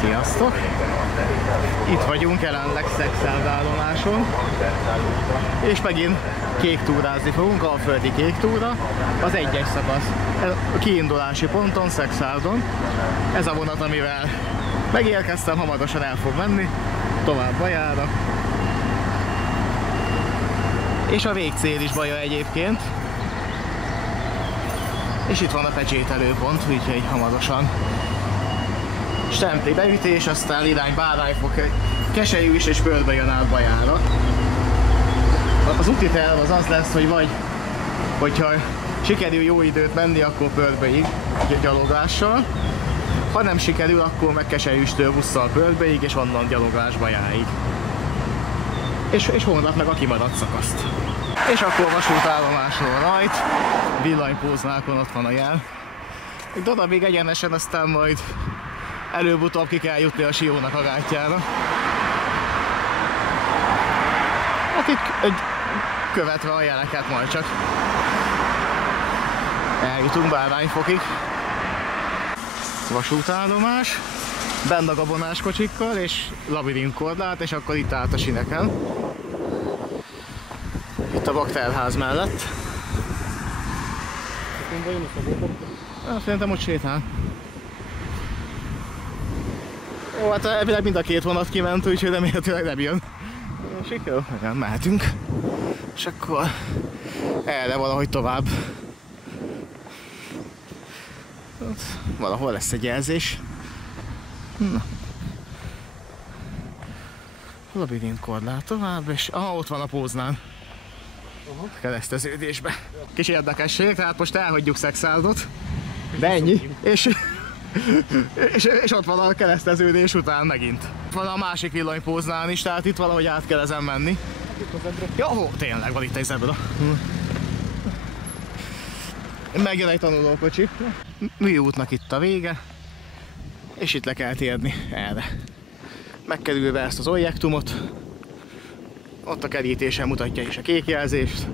Sziasztok! Itt vagyunk jelenleg Szexárd állomáson, és megint kéktúrázni fogunk, alföldi kéktúra, az egyes szakasz. A kiindulási ponton, Szexárdon. Ez a vonat, amivel megérkeztem, hamarosan el fog menni, tovább Bajára. És a végcél is Baja egyébként. És itt van a pecsételőpont, úgyhogy hamarosan stempli beütés, aztán irány Bárányfok, Keselyű is, és földbe jön át Bajára. Az úti terv az lesz, hogy vagy, hogyha sikerül jó időt menni, akkor Pördbeig gyaloglással. Ha nem sikerül, akkor meg Keselyűstől busszal Pördbeig, és onnan gyaloglás Bajáig. És holnap meg a kimaradt szakaszt. És akkor vasútállomásról rajt, villanypóznákon ott van a jel. Egy darabig egyenesen, aztán majd előbb-utóbb ki kell jutni a Siónak a gátjára. Hát itt követve a jeleket majd csak eljutunk Bárányfokig. Vasútállomás, benne a gabonás kocsikkal és labirintkorlát, és akkor itt át a sineken. Itt a bakterház mellett. Szerintem ott sétál. Ó, hát elvileg mind a két vonat kiment, úgyhogy remélhetőleg nem jön. Sikerül, igen, mehetünk. És akkor erre valahogy tovább. Ott valahol lesz egy jelzés. Na. Labirintkorlát tovább, és ott van a Póznán. Kereszteződésbe. Kis érdekesség, tehát most elhagyjuk Szexárdot, de ennyi. És ott van a kereszteződés után megint. Van a másik villanypóznán is, tehát itt valahogy át kell ezen menni. Jó, tényleg van itt egy zebra. Megjön egy tanulókocsi. Műútnak itt a vége, és itt le kell térni erre. Megkerülve ezt az objektumot, ott a kerítésen mutatja is a kék jelzést.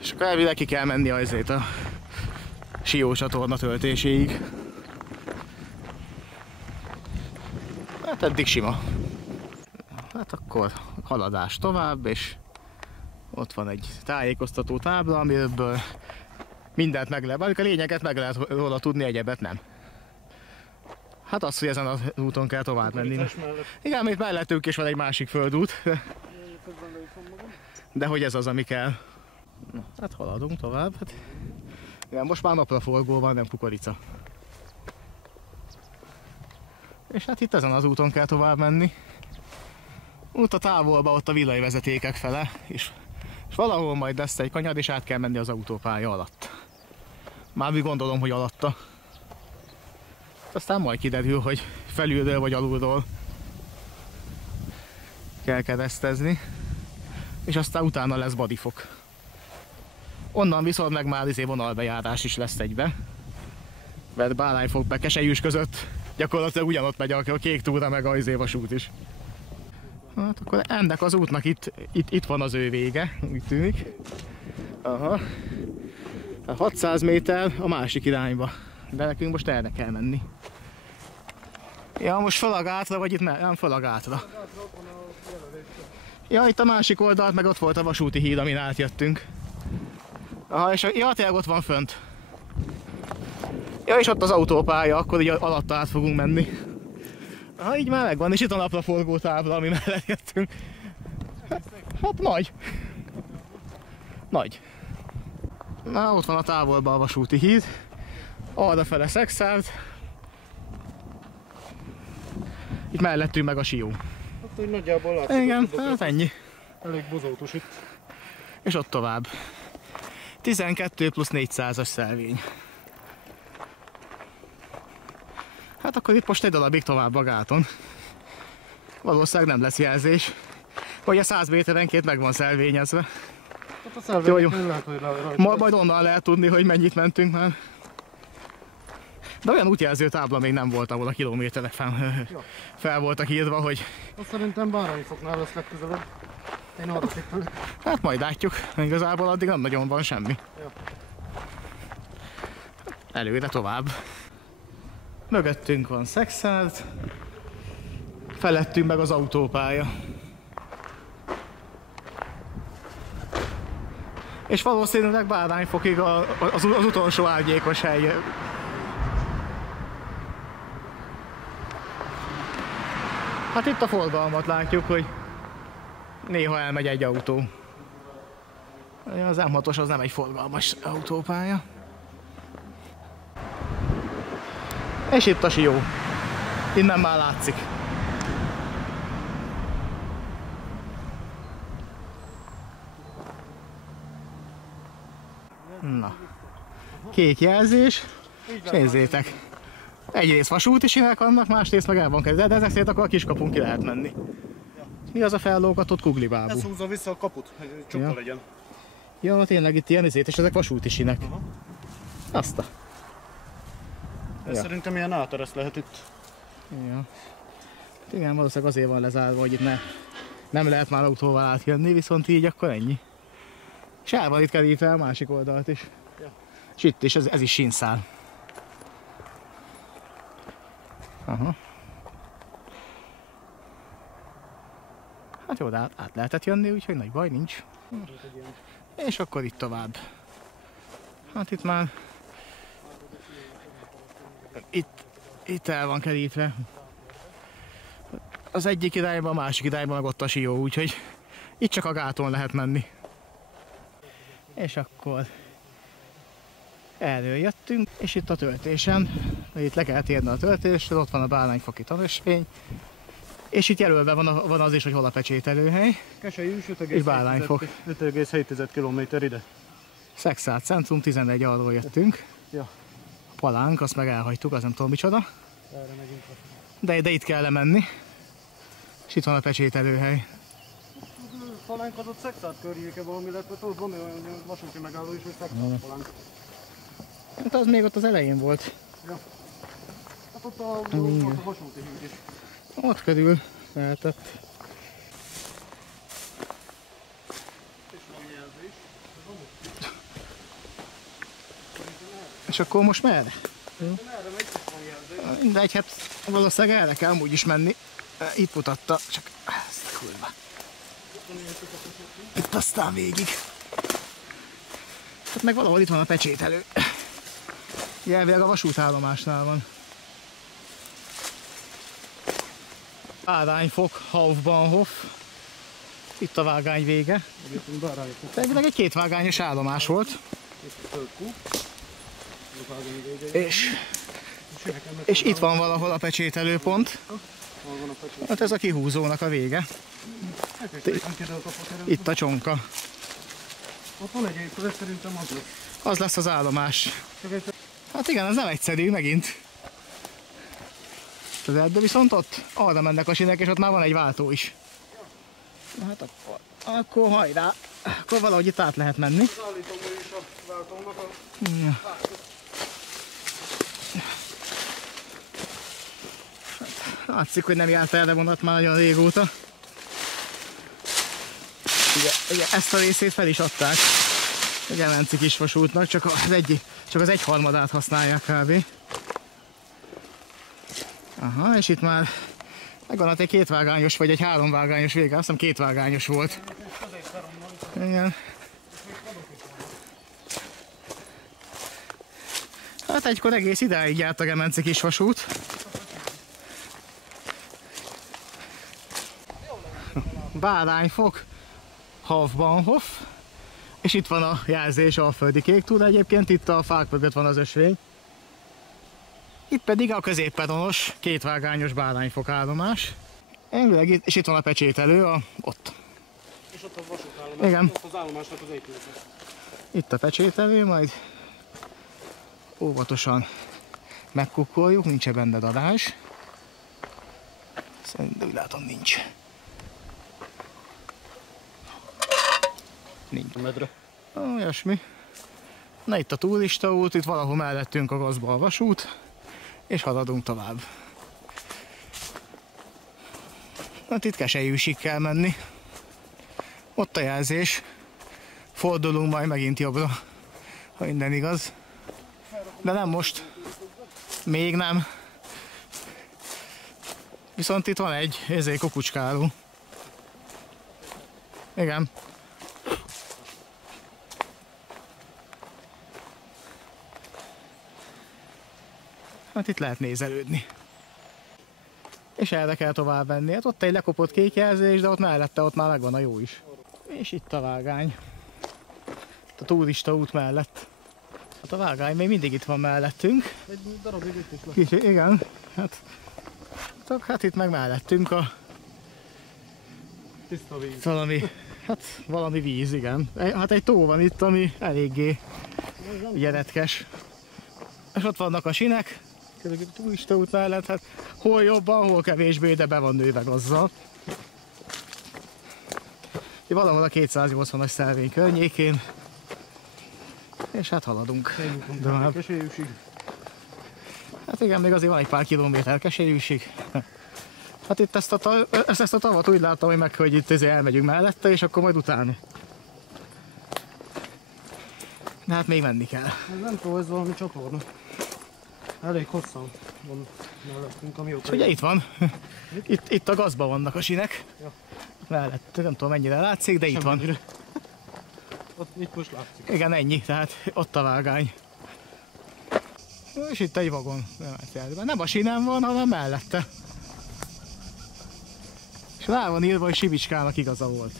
És akkor elvileg ki kell menni azért a Sió csatorna töltéséig. Hát eddig sima. Hát akkor haladás tovább, és ott van egy tájékoztató tábla, amiből mindent meg lehet, a lényeget meg lehet róla tudni, egyebet nem. Hát az, hogy ezen az úton kell tovább menni. Igen, itt mellettünk is van egy másik földút. De hogy ez az, ami kell. Na, hát haladunk tovább. Hát, igen, most már napraforgó van, nem kukorica. És hát itt ezen az úton kell tovább menni. Ott a távolba, ott a villanyvezetékek fele. És valahol majd lesz egy kanyar, és át kell menni az autópálya alatt. Már úgy gondolom, hogy alatta. Aztán majd kiderül, hogy felülről vagy alulról kell keresztezni. És aztán utána lesz Badifok. Onnan viszont meg már vonalbejárás is lesz egybe. Mert Bárányfok be Keselyűs között gyakorlatilag ugyanott megy a kéktúra meg a vasút is. Hát akkor ennek az útnak itt van az ő vége, úgy tűnik. Aha. 600 méter a másik irányba. De nekünk most erre kell menni. Ja, most fel a gátra, vagy itt nem fel a gátra. Ja, itt a másik oldalt, meg ott volt a vasúti híd, amin átjöttünk. Aha, és tényleg ott van fönt. Ja, és ott az autópálya, akkor így alatta át fogunk menni. Aha, így már megvan, és itt a napraforgó tábla, ami mellett jöttünk. Hát nagy. Nagy. Na, ott van a távolban a vasúti híd. Arrafele Szexárd. Itt mellettünk meg a Sió. Hát, hogy nagyjából látszik. Igen, hát ennyi. Elég bozótos itt. És ott tovább. 12 plusz 400-as szelvény. Hát akkor itt most egy darabig tovább a gáton. Valószínűleg nem lesz jelzés. Vagy a 100 méterenként meg van szelvényezve. Hát a szelvényeken lehet, hogy rajta. Majd onnan lehet tudni, hogy mennyit mentünk már. De olyan útjelző tábla még nem volt, ahol a kilométerek fel voltak írva, hogy... Azt szerintem Bárányfoknál lesz legközelebb. Én arra tippelek. Hát majd látjuk, igazából addig nem nagyon van semmi. Ja. Előre tovább. Mögöttünk van Szexárd, felettünk meg az autópálya. És valószínűleg Bárányfokig az utolsó árnyékos hely. Hát itt a forgalmat látjuk, hogy néha elmegy egy autó. Az M6-os az nem egy forgalmas autópálya. És itt a Sió. Innen már látszik. Na. Kék jelzés. És nézzétek. Egyrészt vasúti sinek vannak, másrészt meg el van kezdve, de ezek szerint akkor a kiskapun ki lehet menni. Mi az a fellógatott kuglibábú? Ez húzza vissza a kaput, hogy csukva Ja. legyen. Ja, tényleg itt ilyen izét, és ezek vasúti sinek. Aha. Azt a. Ez Ja. szerintem ilyen átereszt lehet itt. Ja. Igen, valószínűleg azért van lezárva, hogy itt nem lehet már autóval átjönni, viszont így akkor ennyi. És el van itt kerítve a másik oldalt is. Ja. És itt is, ez is sínszál. Aha. Hát jó, de át lehetett jönni, úgyhogy nagy baj nincs. És akkor itt tovább. Hát itt már... Itt el van kerítve. Az egyik irányban, a másik irányban meg ott a Sió, úgyhogy itt csak a gáton lehet menni. És akkor erről jöttünk, és itt a töltésen, itt le kellett érni a töltésre, ott van a Bárányfoki tanösvény, és itt jelölve van az is, hogy hol a pecsételőhely. Keselyű És Bárányfok. 5,7 km ide. Szexárd centrum, 11 arról jöttünk. Ja. Palánk, azt meg elhagytuk, az nem tudom micsoda. Erre megyünk. De itt kell lemenni. És itt van a pecsételőhely. Palánk az ott Szexárd környéke valami lett, mert ott van olyan vasúti megálló is, hogy Szexárd palánk. Hát az még ott az elején volt. Ja. Hát ott a vasúti híd is. Ott körül lehetett. És van jelzés. És akkor most merre? Erre megy, is van jelzés. Mindegy, hát valószínűleg erre kell amúgy is menni. Itt mutatta, csak ezt kurva. Itt aztán végig. Hát meg valahol itt van a pecsételő. Jelvileg a vasútállomásnál van. Bárányfok, Hauptbahnhof. Itt a vágány vége. Elvileg egy kétvágányos állomás volt. És itt van valahol a pecsételőpont. Hát ez a kihúzónak a vége. Itt a csonka. Ott van egy épület, szerintem az lesz. Az lesz az állomás. Hát igen, ez nem egyszerű megint. De viszont ott arra mennek a sinek, és ott már van egy váltó is. Hát akkor hajrá. Akkor valahogy itt át lehet menni. Az állítom, hogy is a váltónak a... Ja. Látszik, hogy nem járt erre vonat már nagyon régóta. Ugye ezt a részét fel is adták. Egy Emenci kisvasútnak, csak az egyharmadát használják kb. Aha, és itt már megvan egy kétvágányos vagy egy háromvágányos vége, azt hiszem kétvágányos volt. Igen. Hát egykor egész idáig járt a Emenci kisvasút. Bárányfok, Hauptbahnhof, és itt van a jelzés Alföldi Kéktúra egyébként, itt a fák mögött van az ösvény. Itt pedig a középperonos, kétvágányos Bárányfok állomás. És itt van a pecsételő, ott. És ott a vasútállomás, Igen. ott az állomásnak az épülete. Itt a pecsételő, majd óvatosan megkukkoljuk, nincs benne dadás. Szerintem úgy látom nincs. Nincs. Medre. Olyasmi. Na itt a turistaút, itt valahol mellettünk a gazba a vasút, és haladunk tovább. Hát itt Keselyűsig kell menni. Ott a jelzés. Fordulunk majd megint jobbra, ha minden igaz. De nem most. Még nem. Viszont itt van egy kukucskáló. Igen. Hát itt lehet nézelődni. És erre kell tovább venni. Hát ott egy lekopott kék jelzés, de ott mellette ott már megvan a jó is. És itt a vágány. A turista út mellett. Hát a vágány még mindig itt van mellettünk. Egy darabig itt is lesz. Kicsi, igen. Hát itt meg mellettünk a... Tiszta víz. Valami víz, igen. Hát egy tó van itt, ami eléggé gyeretkes. És ott vannak a sinek. A turista út mellett, hát hol jobban, hol kevésbé, de be van nőve azzal. Valahol a 280-as szelvény környékén. És hát haladunk. Kesélyűsig. Hát igen, még azért van egy pár kilométer Kesélyűsig. Hát itt ezt a tavat úgy láttam, hogy itt elmegyünk mellette, és akkor majd utána. De hát még menni kell. Ez nem tudom, ez valami csatorna. Elég hosszan van mellettünk, amióta... És ugye itt van. Itt a gazba vannak a sinek. Ja. Mellett, nem tudom mennyire látszik, de itt van. Itt most látszik. Igen, ennyi, tehát ott a vágány. És itt egy vagon. Nem a sinem van, hanem mellette. És rá van írva, hogy Sivicskának igaza volt.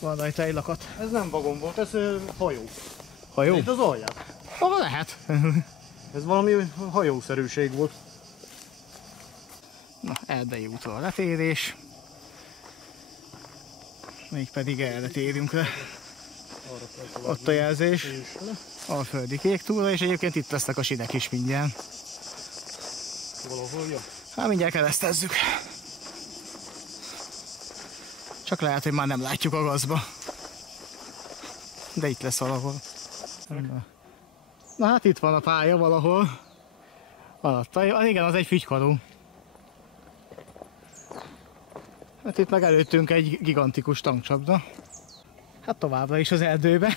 Van rajta egy lakat. Ez nem vagon volt, ez hajó. Hajó? Itt az alját. Lehet. Ez valami hajószerűség volt. Na, Erdei útról letérés. Mégpedig erre térünk le. Ott a jelzés. Alföldi kék túra, és egyébként itt lesznek a sinek is mindjárt. Valahol, ja. Hát mindjárt keresztezzük. Csak lehet, hogy már nem látjuk a gazba. De itt lesz valahol. Na hát itt van a pálya valahol. Alatta. Igen, az egy fügykarú. Hát itt meg előttünk egy gigantikus tankcsapda. Hát továbbra is az erdőbe.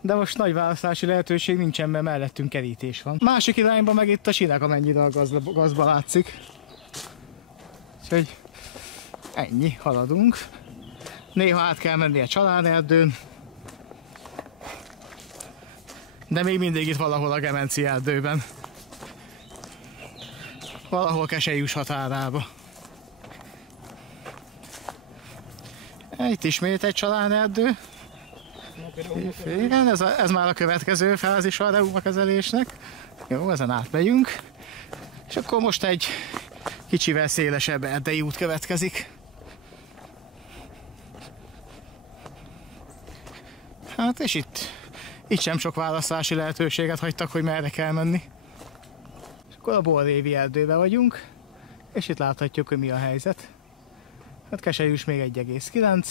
De most nagy választási lehetőség nincsen, mert mellettünk kerítés van. Másik irányban meg itt a sinek, amennyire a gazba látszik. Úgyhogy ennyi, haladunk. Néha át kell menni a családerdőn. De még mindig itt valahol a Gemenci erdőben. Valahol Keselyűs határába. Itt ismét egy családerdő. Igen, ez már a következő fázis a reumakezelésnek. Jó, ezen átmegyünk. És akkor most egy kicsivel szélesebb erdei út következik. Hát és itt sem sok választási lehetőséget hagytak, hogy merre kell menni. És akkor a Borrévi erdőbe vagyunk, és itt láthatjuk, hogy mi a helyzet. Hát Keselyűs még 1,9.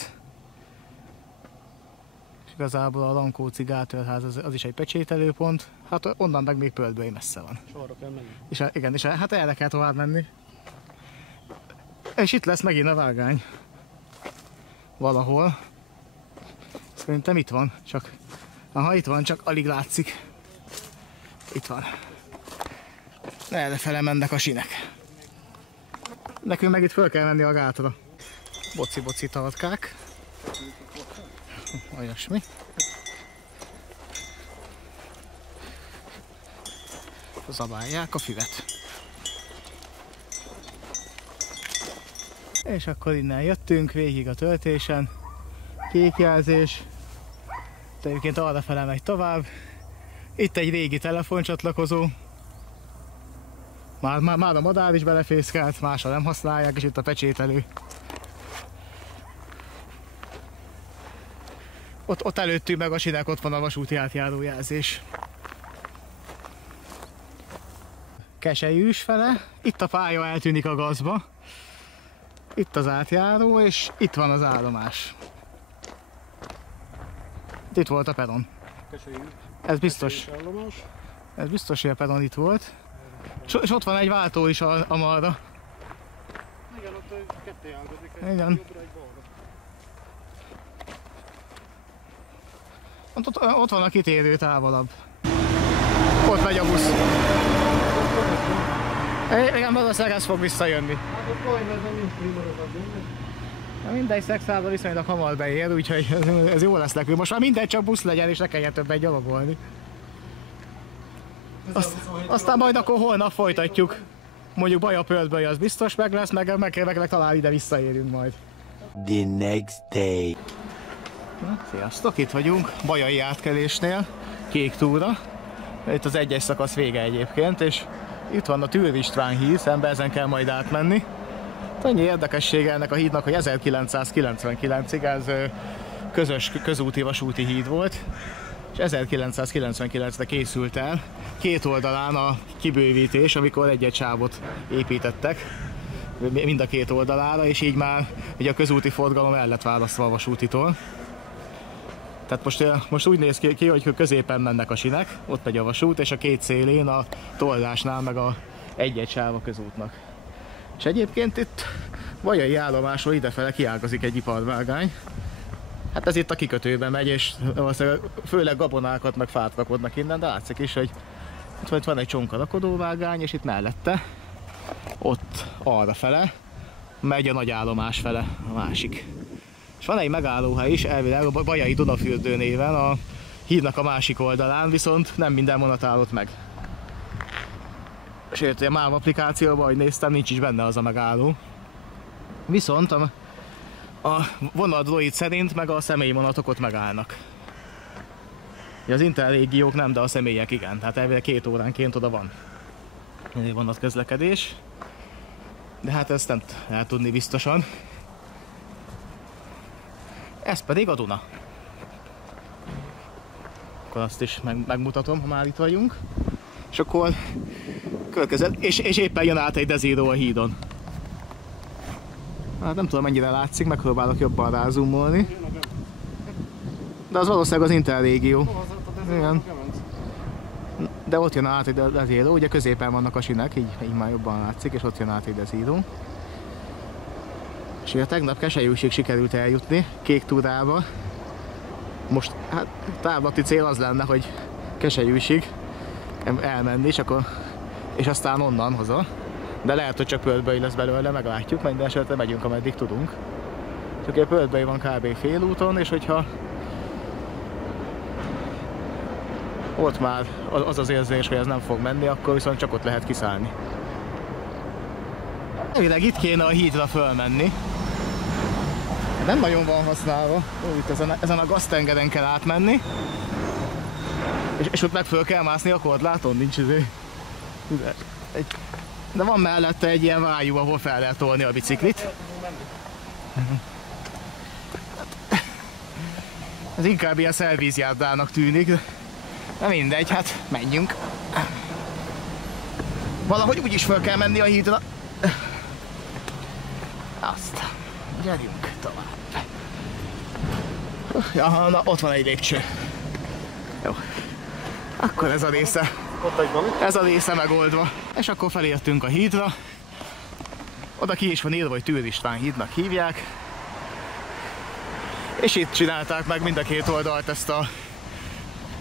És igazából a Lankóczi Gátörház az is egy pecsételőpont. Hát onnan meg még Pöldböly messze van. És arra kell menni. És igen, és hát erre kell tovább menni. És itt lesz megint a vágány. Valahol. Szerintem itt van, csak... Aha, itt van, csak alig látszik. Itt van. Errefele mennek a sinek. Nekünk meg itt föl kell menni a gátra. Boci-boci tartkák. Olyasmi. Zabálják a füvet. És akkor innen jöttünk végig a töltésen. Kék jelzés. De egyébként arrafele megy tovább. Itt egy régi telefoncsatlakozó. Már a madár is belefészkelt, másra nem használják, és itt a pecsételő. Ott előttünk meg a sinek, ott van a vasúti átjáró jelzés. Keselyűs fele, itt a pálya eltűnik a gazba. Itt az átjáró, és itt van az állomás. Itt volt a peron. Ez biztos. Ez biztos, hogy a peron itt volt. És ott van egy váltó is a marra. Igen, ott ketté ágazik. Igen. Ott van a kitérő távolabb. Ott megy a busz. Igen, valószínűleg ez fog visszajönni. Hát ott majd, mert nincs primarokat, Mindegy, Szexárdon viszonylag hamar beér, úgyhogy ez jó lesz nekünk. Most már mindegy, csak busz legyen, és ne kelljen többet gyalogolni. Aztán majd akkor holnap folytatjuk. Mondjuk Baja-Pördböly az biztos meg lesz, meg talán ide visszaérünk majd. The next day. Sziasztok, itt vagyunk Bajai átkelésnél, Kék túra. Itt az egyes szakasz vége egyébként, és itt van a Türr István híd, szembe ezen kell majd átmenni. Annyi érdekessége ennek a hídnak, hogy 1999-ig ez közös közúti vasúti híd volt, és 1999-re készült el két oldalán a kibővítés, amikor egy-egy sávot építettek mind a két oldalára, és így már ugye a közúti forgalom el lett választva a vasútitól. Tehát most úgy néz ki, hogy középen mennek a sinek, ott megy a vasút, és a két szélén a toldásnál meg a egy-egy sáv a közútnak. És egyébként itt Bajai állomásról idefele kiágazik egy iparvágány. Hát ez itt a kikötőben megy, és főleg gabonákat meg fát rakodnak innen, de látszik is, hogy itt van egy csonka rakodóvágány, és itt mellette, ott arrafele megy a nagy állomás fele, a másik. És van egy megállóhely is, elvileg a Bajai Dunafürdő néven a hídnak a másik oldalán, viszont nem minden vonat állott meg. Sőt, a MÁV applikációban, ahogy néztem, nincs is benne az a megálló. Viszont a vonatdroid szerint meg a személyvonatok ott megállnak. Az interrégiók nem, de a személyek igen. Tehát elvileg 2 óránként oda van vonatközlekedés. De hát ezt nem lehet tudni biztosan. Ez pedig a Duna. Akkor azt is megmutatom, ha már itt vagyunk. És akkor következő, és éppen jön át egy Desiro a hídon. Hát nem tudom mennyire látszik, megpróbálok jobban rázumolni. De az valószínűleg az interrégió. Igen. De ott jön át egy Desiro, ugye középen vannak a sinek, így már jobban látszik, és ott jön át egy Desiro. És ugye tegnap Keselyűsig sikerült eljutni, Kék túrába. Most hát távlati cél az lenne, hogy Keselyűsig elmenni, és aztán onnan haza. De lehet, hogy csak Pördböly lesz belőle, meglátjuk, minden esetre megyünk, ameddig tudunk. Csak a Pördböly van kb. Félúton, és hogyha ott már az az érzés, hogy ez nem fog menni, akkor viszont csak ott lehet kiszállni. Elvileg itt kéne a hídra fölmenni. Nem nagyon van használva. Itt ezen a gaztengeren kell átmenni. És ott meg föl kell mászni a korláton, nincs izé. De van mellette egy ilyen vájú, ahol fel lehet tolni a biciklit. Ez inkább ilyen szervízjárdának tűnik, de mindegy, hát menjünk. Valahogy úgyis föl kell menni a hídra. Azt, gyerünk tovább. Ja, na, ott van egy lépcső. Jó. Akkor ez a része megoldva. És akkor felértünk a hídra. Oda ki is van írva, hogy Türr István hídnak hívják. És itt csinálták meg mind a két oldalt ezt a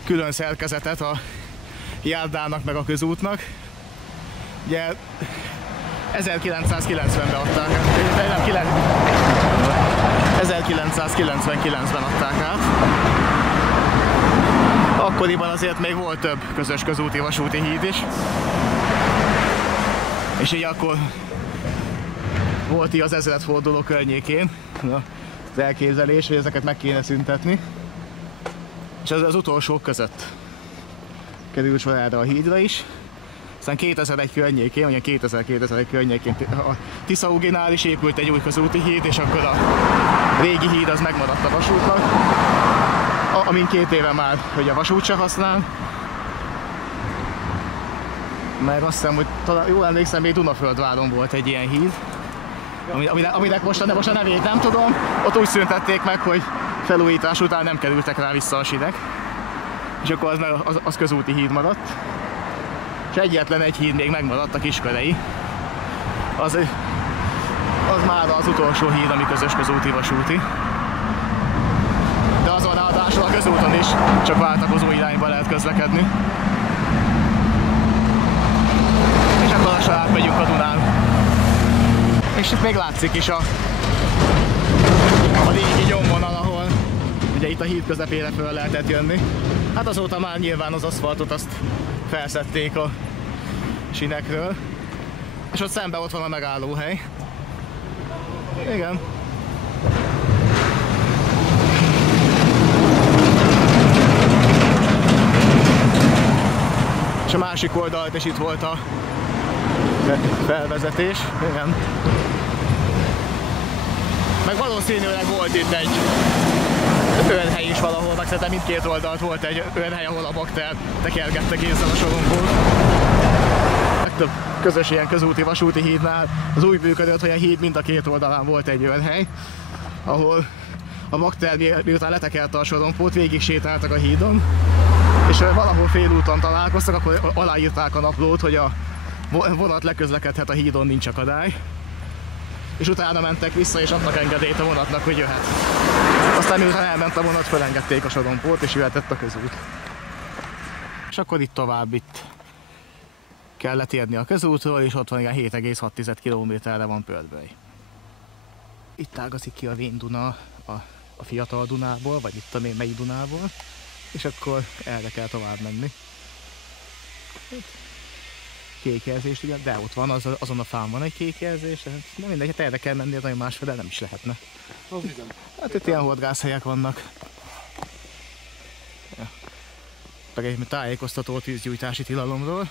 külön szerkezetet a járdának meg a közútnak. Ugye 1990-ben adták át. 1999-ben adták át. Akkoriban azért még volt több közös közúti vasúti híd is. És így akkor volt így az ezredforduló környékén az elképzelés, hogy ezeket meg kéne szüntetni. És az utolsók között került sor erre a hídra is. Aztán 2001 környékén, vagy 2000-2001 környékén a Tiszaúginál is épült egy új közúti híd, és akkor a régi híd az megmaradt a vasútnak. Amin 2 éve már, hogy a vasút se használ. Mert azt hiszem, hogy talán jól emlékszem, még Dunaföldváron volt egy ilyen híd. Aminek most a nevét nem tudom. Ott úgy szüntették meg, hogy felújítás után nem kerültek rá vissza a sinek. És akkor az közúti híd maradt. És egyetlen egy híd még megmaradt, a Kiskörei. Az már az utolsó híd, ami közös közúti vasúti. De azon ráadásul a közúton is csak váltakozó irányba lehet közlekedni. És itt még látszik is a régi nyomvonal, ahol ugye itt a híd közepére föl lehetett jönni. Hát azóta már nyilván az aszfaltot azt felszedték a sinekről. És ott szemben ott van a megállóhely. Igen. És a másik oldalt is itt volt a felvezetés. Igen. Meg valószínűleg volt itt egy önhely is valahol, meg szerintem mindkét oldalt volt egy önhely, ahol a bakter tekergette kézzel a sorompót. Legtöbb közös ilyen közúti, vasúti hídnál az úgy működött, hogy a híd mind a két oldalán volt egy önhely, ahol a bakter miután letekerte a sorompót, végig sétáltak a hídon, és valahol félúton találkoztak, akkor aláírták a naplót, hogy a vonat leközlekedhet a hídon, nincs akadály. És utána mentek vissza, és adtak engedélyt a vonatnak, hogy jöhet. Aztán miután elment a vonat, felengedték a sorompót, és jöhetett a közút. És akkor itt tovább kellett érni a közútról, és ott van igen 7,6 kilométerre van Pördböly. Itt ágazik ki a Vén Duna a Fiatal Dunából, vagy itt a melyik Dunából, és akkor erre kell tovább menni. Kékjelzést, ugye, de ott van, azon a fán van egy kékjelzés, nem mindegy, hát erre kell menni, nagyon másfele nem is lehetne. Hát itt ilyen horgászhelyek vannak. Ja. Meg egy tájékoztató tűzgyújtási tilalomról.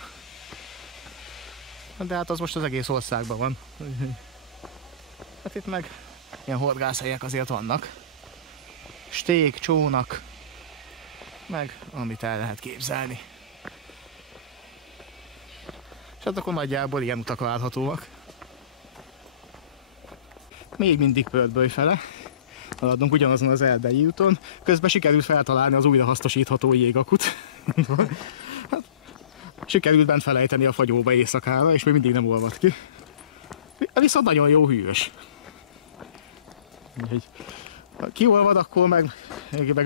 De hát az most az egész országban van. Hát itt meg ilyen horgászhelyek azért vannak. Sték, csónak, meg amit el lehet képzelni. És hát akkor nagyjából ilyen utak várhatóak. Még mindig Pördböly fele. Haladunk ugyanazon az Erdei úton. Közben sikerült feltalálni az újrahasznosítható jégakut. Hát, sikerült bent felejteni a fagyóba éjszakára, és még mindig nem olvad ki. Viszont nagyon jó hűvös. Ha kiolvad, akkor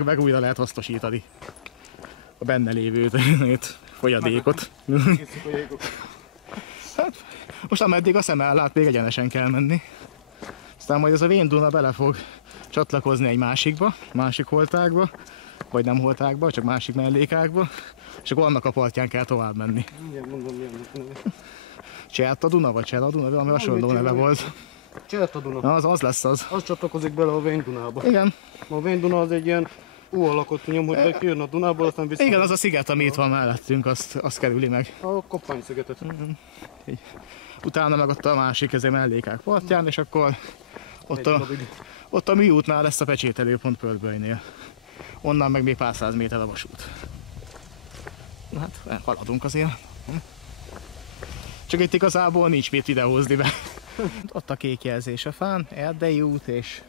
meg újra lehet hasznosítani a benne lévő folyadékot. Hát, most ameddig a szem ellát, még egyenesen kell menni. Aztán majd ez a Vén Duna bele fog csatlakozni egy másik holtágba, vagy nem holtágba, csak másik mellékágba, és akkor annak a partján kell tovább menni. Igen, mondom, milyen neve. Cserta Duna, vagy Csela Duna, valami hasonló neve volt. Cserta Duna. Na, az lesz az. Az csatlakozik bele a Vén Dunába. Igen. A Vén Duna az egy ilyen alakot nyom, hogy kijön a Dunából, aztán vissza. Igen, az a sziget, ami itt van mellettünk, azt kerüli meg. A Koppány-szigetet. Utána meg ott a másik mellékák partján, és akkor ott a műútnál lesz a pecsételőpont Pördbölynél. Onnan meg még pár száz méter a vasút. Na hát, haladunk azért. Csak itt igazából nincs mit videózni be. Ott a kék jelzés a fán, Erdei út, és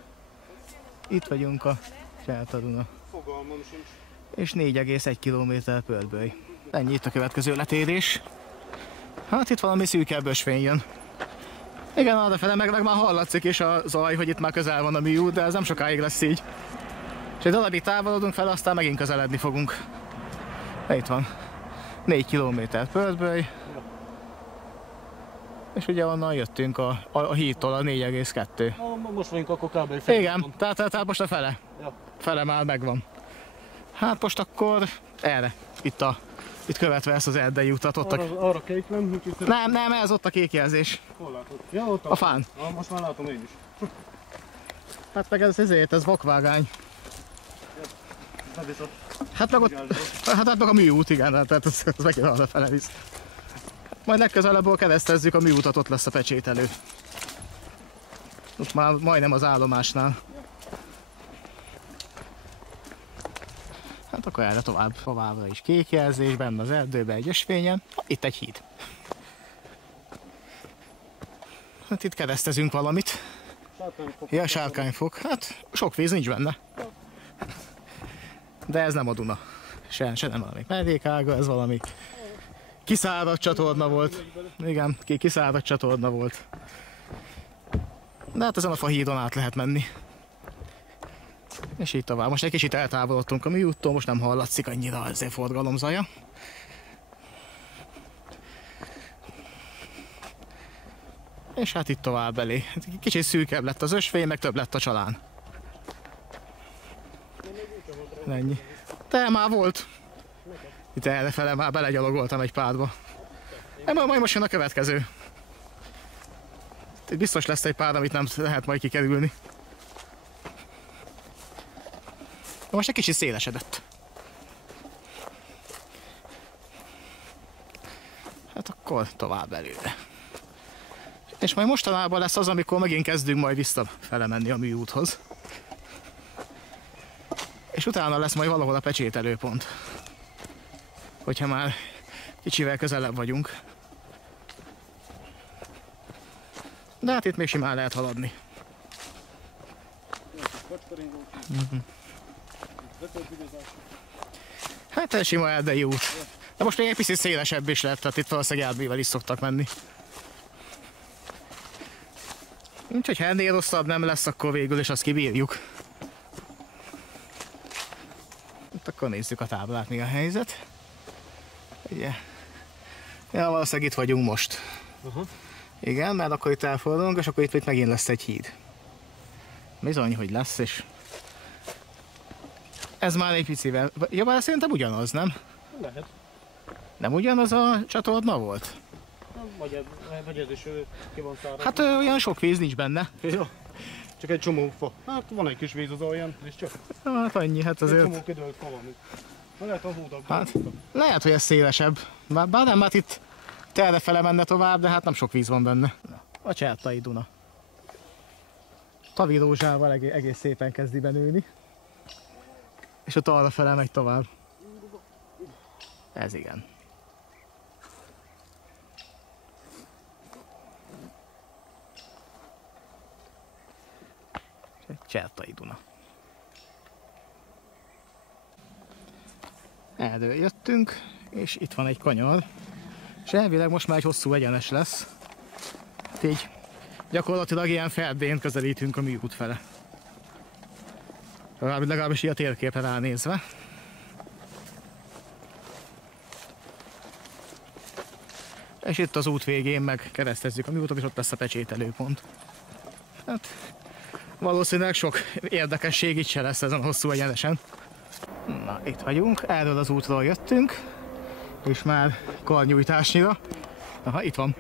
itt vagyunk a Cserta Duna. Fogalmam sincs. És 4,1 km Pördböly. Ennyi itt a következő letérés. Hát itt valami szűkebb ösvény jön. Igen, arrafele meg már hallatszik is a zaj, hogy itt már közel van a műút, de ez nem sokáig lesz így. És egy darabig távolodunk fel, aztán megint közeledni fogunk. Itt van. 4 km Pördböly. És ugye onnan jöttünk a hídtól a 4,2. Most vagyunk akkor kb. Fél. Igen, tehát most a fele. Ja. Fele már megvan. Hát most akkor erre. Itt követve ezt az Erdei utat. Ott arra kék nem? Nem, ez ott a kék jelzés. Hol látod? Ja, ott A fán. Most már látom én is. Hát meg ez vakvágány. Hát meg a műút, igen, tehát ez meg arra fele visz. Majd legközelebb keresztezzük a műútat, ott lesz a pecsételő. Ott már majdnem az állomásnál. Hát akkor erre továbbra is kék jelzés, benne az erdőben egy ösvényen. Itt egy híd. Hát itt keresztezünk valamit. Ja, sárkányfok. Hát sok víz nincs benne. De ez nem a Duna. Se nem valami mellékága, ez valami kiszáradt csatorna volt. Igen, kiszáradt csatorna volt. De hát ezen a fahídon át lehet menni. És így tovább. Most egy kicsit eltávolodtunk a műúttól, most nem hallatszik annyira az forgalomzaja. És hát itt tovább elé. Kicsit szűkebb lett az ösvény, meg több lett a csalán. Ennyi. De már volt. Itt errefele már belegyalogoltam egy párba. Majd most jön a következő. Itt biztos lesz egy pár, amit nem lehet majd kikerülni. Most egy kicsit szélesedett. Hát akkor tovább előre. És majd mostanában lesz az, amikor megint kezdünk majd visszafele menni a műúthoz. És utána lesz majd valahol a pecsételőpont. Hogyha már kicsivel közelebb vagyunk. De hát itt még simán lehet haladni. Hát ez sima erdei út. De most még egy picit szélesebb is lett, tehát itt valószínűleg erdővel is szoktak menni. Úgyhogy ha ennél rosszabb nem lesz, akkor végül is azt kibírjuk. Itt akkor nézzük a táblát, mi a helyzet. Ugye? Ja, valószínűleg itt vagyunk most. Igen, mert akkor itt elfordulunk, és akkor itt megint lesz egy híd. Bizony, hogy lesz, és ez már egy picivel. Ja, bár szerintem ugyanaz, nem? Lehet. Nem ugyanaz a csatorna volt? Vagy ez is ki van száraz. Hát olyan sok víz nincs benne. Jó. Csak egy csomó fa. Hát van egy kis víz az alján, és csak. Hát annyi, hát azért. Egy csomó kidőlt fa van. Lehet a húdabb. Hát, lehet, hogy ez szélesebb. Bár nem, hát itt errefele menne tovább, de hát nem sok víz van benne. A Csertai Duna. Tavirózsával egész szépen kezdi benőni. És ott arrafele megy tovább. Ez igen. Csertai Duna. Erről jöttünk, és itt van egy kanyar. És elvileg most már egy hosszú egyenes lesz. Így gyakorlatilag ilyen ferdén közelítünk a műút fele. Legalábbis így a térképre ránézve. És itt az út végén meg keresztezzük a műútot, és ott lesz a pecsételőpont. Hát valószínűleg sok érdekesség itt se lesz ezen a hosszú egyenesen. Na, itt vagyunk, erről az útról jöttünk, és már karnyújtásnyira. Aha, itt van.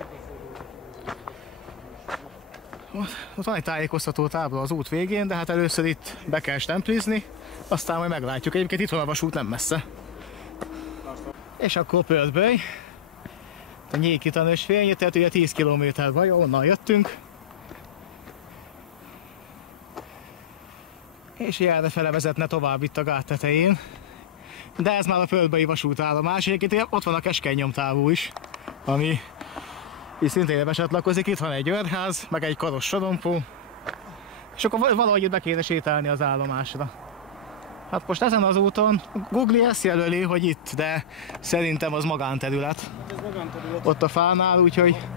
Ott van egy tájékoztató tábla az út végén, de hát először itt be kell stemplizni, aztán majd meglátjuk. Egyébként itt van a vasút, nem messze. És akkor Pördböly. A Nyékitan ösvény, tehát ugye 10 km vagy, onnan jöttünk. És errefele vezetne tovább itt a gát tetején. De ez már a Pördbölyi vasútállomás, egyébként ott van a keskeny nyomtávú is, ami így szintén becsatlakozik. Itt van egy őrház, meg egy karos sorompó, és akkor valahogy itt be kéne sétálni az állomásra. Hát most ezen az úton Google ezt jelöli, hogy itt, de szerintem az magánterület. Ez magánterület. Ott a fánál, úgyhogy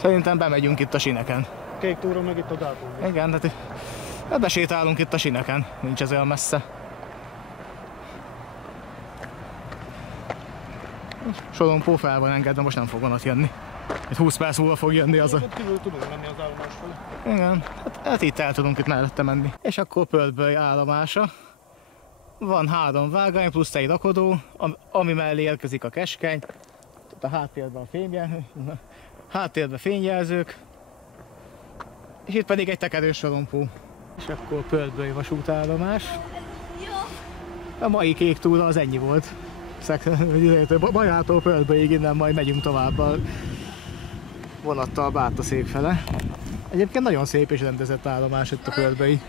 szerintem bemegyünk itt a sineken. Kék túron meg itt a gáton. Igen, tehát besétálunk itt a sineken, nincs ez olyan messze. Sorompó fel van engedve, most nem fog vonat jönni. Egy 20 perc múlva fog jönni az a... Ott kívül tudunk menni az állomás felé. Igen, hát itt el tudunk itt mellette menni. És akkor Pördböly állomása. Van 3 vágány plusz egy rakodó, ami mellé érkezik a keskeny. Ott a háttérben fényjelzők. És itt pedig egy tekerős sorompó. És akkor Pördböly vasútállomás. A mai kék túra az ennyi volt. Bajától Pördbölyig, innen majd megyünk tovább a vonattal Bártaszék fele. Egyébként nagyon szép és rendezett állomás itt a Pördböly.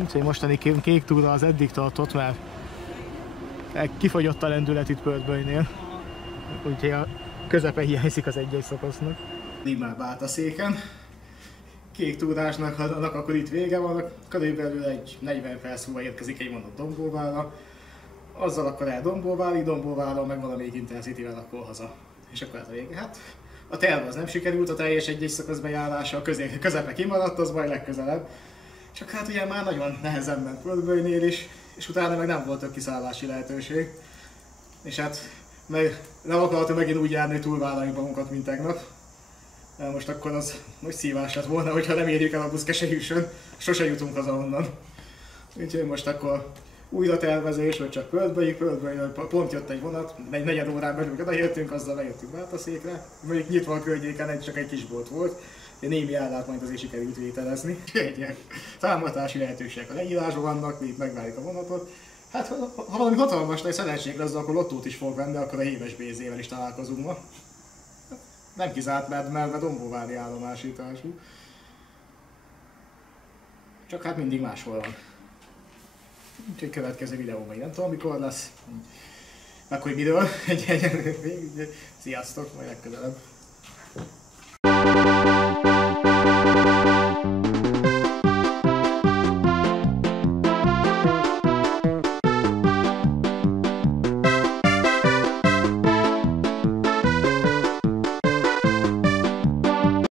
Úgyhogy mostani kék túra az eddig tartott, mert kifogyott a lendület itt Pördbölynél. Úgyhogy a közepe hiányzik az egy-egy szakasznak. Így már Bártaszéken. Kék túrásnak akkor itt vége van, körülbelül egy 40 perc múlva érkezik egy mondat Dombóvárra. Azzal akkor el Dombóvárról meg valamelyik Intercityvel akkor haza. És akkor ez a vége. Hát a terv az nem sikerült, a teljes egy szakasz bejárása, a közepe kimaradt, az majd legközelebb. Csak hát ugye már nagyon nehezen ment Pördbölynél is, és utána meg nem volt több kiszállási lehetőség. És hát Mert nem akartam megint úgy járni, hogy túlvállaljuk magunkat, mint tegnap. De most akkor az nagy szívás lett volna, hogyha nem érjük el a busz Keszelyűsön, sose jutunk haza onnan. Úgyhogy most akkor újra tervezés, vagy csak Földbe, pont jött egy vonat, egy negyed órán belül odaértünk, azzal lejöttünk Vártaszékre. Mondjuk nyitva a környéken csak egy kis bolt volt, de némi állát majd azért sikerült vételezni. Egy ilyen támogatási lehetőségek a leírásban vannak, mi itt megvárjuk a vonatot. Hát ha valami hatalmas nagy szerencség lesz, akkor lottót is fog venni, akkor a Héves BZ-vel is találkozunk ma. Nem kizárt, mert Dombóvári állomásítású. Csak hát mindig máshol van. Úgyhogy következő videóban nem tudom mikor lesz. Meg hogy miről. Sziasztok, majd legközelebb.